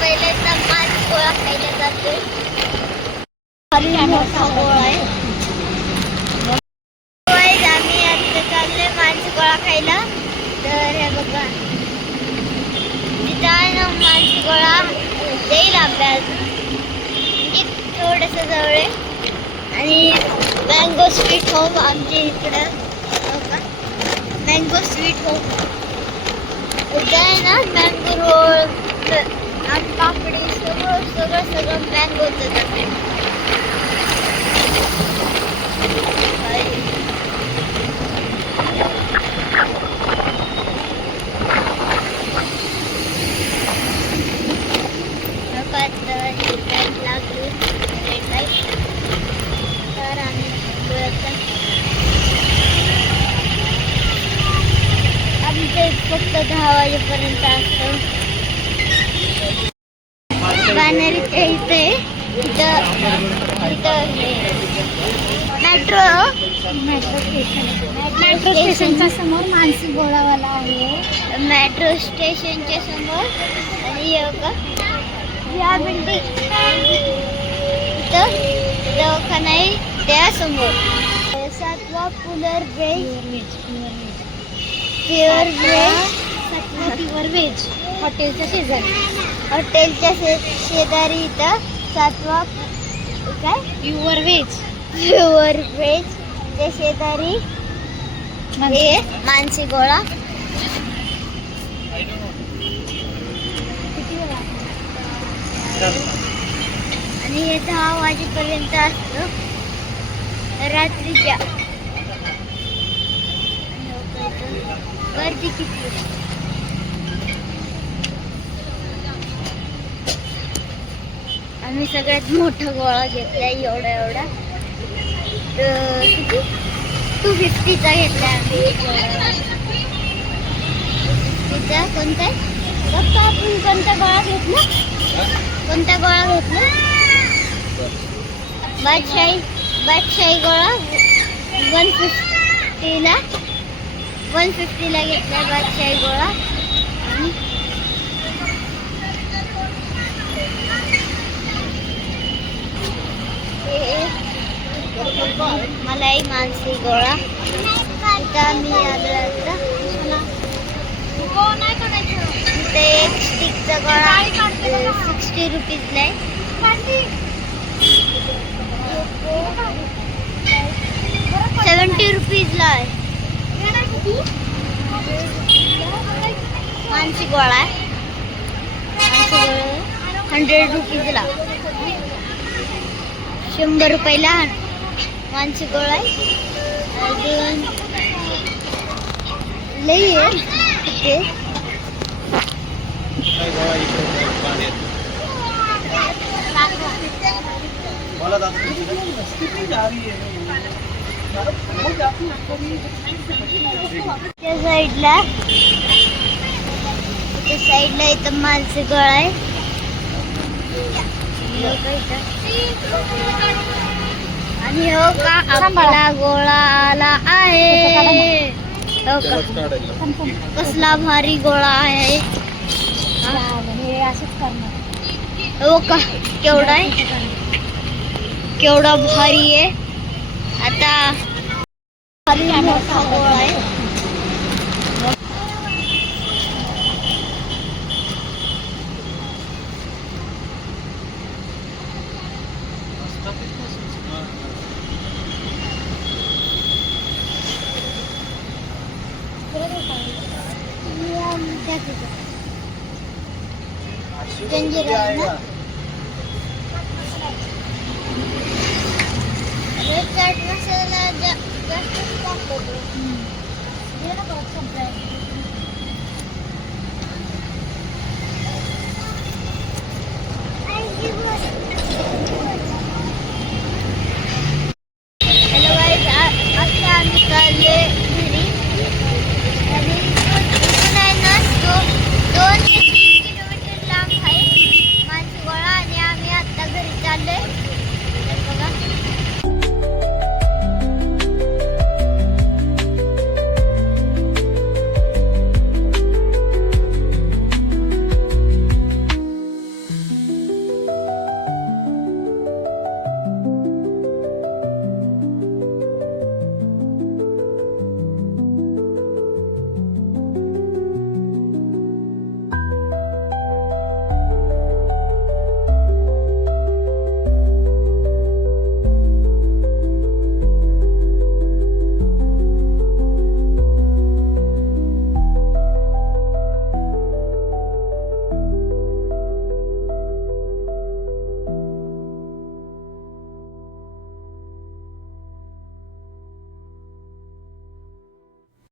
पहिले तर मांस गोळा खायला जातोय. खाली मोठा गोळा आहे. आम्ही आता चाललोय मांस गोळा खायला. तर हे बघा तिथं आहे ना मांस गोळा देईल आपल्याला, म्हणजे थोडंसं जवळ आहे. आणि मँगो स्वीट होम आमच्या इकडं मँगो स्वीट होम इथं आहे ना. मँगो रोल आणि पापडी सगळं मँगोचं आहे. लागली रेड लाईट. तर आम्ही आमचे फक्त 10 वाजेपर्यंत असतं. बाणेरच्या इथे मेट्रो स्टेशनच्या समोर मानसी गोळावाला आहे. मेट्रो स्टेशनच्या समोर. आणि या बिल्डिंग इथं दवाखाना आहे त्या समोर. 7वा प्युअर व्हेज हॉटेलच्या शेजारी इथं 7वा काय प्युअर व्हेज च्या शेजारी हे मानसी गोळा. आणि हे 10 वाजेपर्यंत असतं रात्रीच्या. गर्दी किती. आम्ही सगळ्यात मोठा गोळा घेतलाय एवढा किती 250चा घेतलाय आम्ही. तिचा कोणता आपण कोणता गोळा घेतला बादशाही गोळा 150ला घेतलाय बादशाही गोळा. मलाई मानसी गोळा. इथं मी आलो आता. इथे एक स्टिकचा गोळा 60 रुपीजला आहे. 70 रुपीजला आहे. मानसी गोळा आहे. 100 रुपीजला. 100 रुपयाला मानसी गोळा आहे. अजून लई आहे. साईडला इथं मानसी गोळा आहे. आणि हो का आपला गोळा आला आहे. हो का कसला भारी गोळा आहे. हो का केवढा आहे, केवढा भारी आहे. आता खाली मोठा गोळा आहे. जंजीर आहे ना. चाट मसाला जास्त टाकतो.